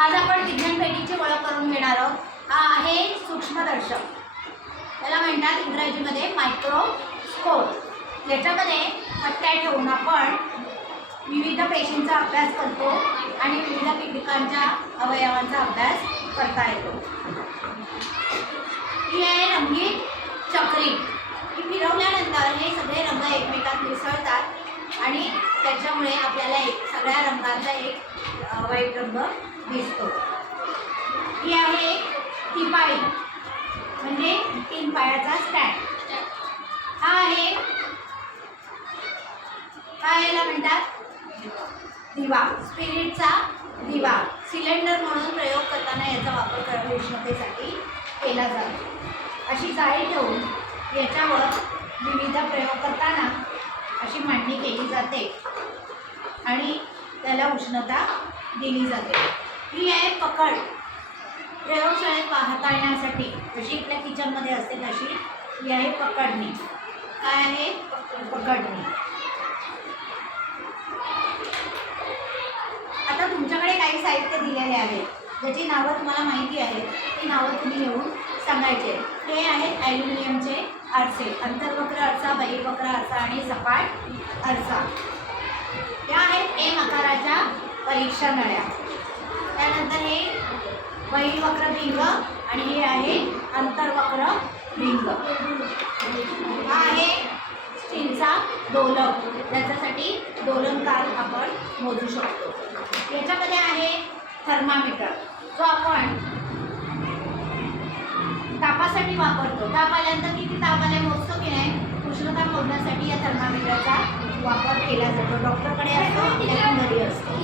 आज आपण विज्ञान पेढीची ओळख करून घेणार आहोत। हा आहे सूक्ष्मदर्शक, त्याला म्हणतात इंग्रजीमध्ये मायक्रोस्कोप। याच्यामध्ये पट्ट्या ठेवून आपण विविध पेशींचा अभ्यास करतो आणि विविध कीटकांच्या अवयवांचा अभ्यास करता येतो। ही आहे रंगीत चक्री। ही फिरवल्यानंतर हे सगळे रंग एकमेकात मिसळतात आणि त्याच्यामुळे आपल्याला सगळ्या रंगांचा एक वाईट रंग दिसतो। ही आहे टिपाळी, म्हणजे 3 पायाचा स्टँड। हा आहे याला म्हणतात दिवा, स्पिरिटचा दिवा। सिलेंडर म्हणून प्रयोग करताना याचा वापर उष्णतेसाठी केला जातो। अशी जाळी ठेवून याच्यावर विविध प्रयोग करताना अशी मांडणी केली जाते आणि त्याला उष्णता दिली जाते। ही आहे पकड, प्रयोगशाळेत हाताळण्यासाठी जशी आपल्या किचनमध्ये असते तशी ही आहे पकडणी। काय आहे पकडणी? आता तुमच्याकडे काही साहित्य दिलेले आहे ज्याची नावं तुम्हाला माहिती आहे, ती नावं तुम्ही येऊन सांगायचे। हे आहेत ॲल्युमिनियमचे आरसे, अंतर्वक्र आरसा, बहिर्वक्र आरसा आणि सपाट आरसा। त्या आहेत एम आकाराच्या परीक्षा नळ्या। त्यानंतर हे बहिर्वक्र भिंग आणि हे आहे अंतर्वक्र भिंग। हा आहे स्टीलचा दोलक, ज्याच्यासाठी दोलनकाल आपण मोजू शकतो। याच्यामध्ये आहे थर्मामीटर, जो आपण तापासाठी वापरतो। ताप आल्यानंतर किती ताप आले मोजतो की नाही, उष्णता मोजण्यासाठी या थर्मामीटरचा वापर केला जातो। डॉक्टरकडे असतो, घरी असतो।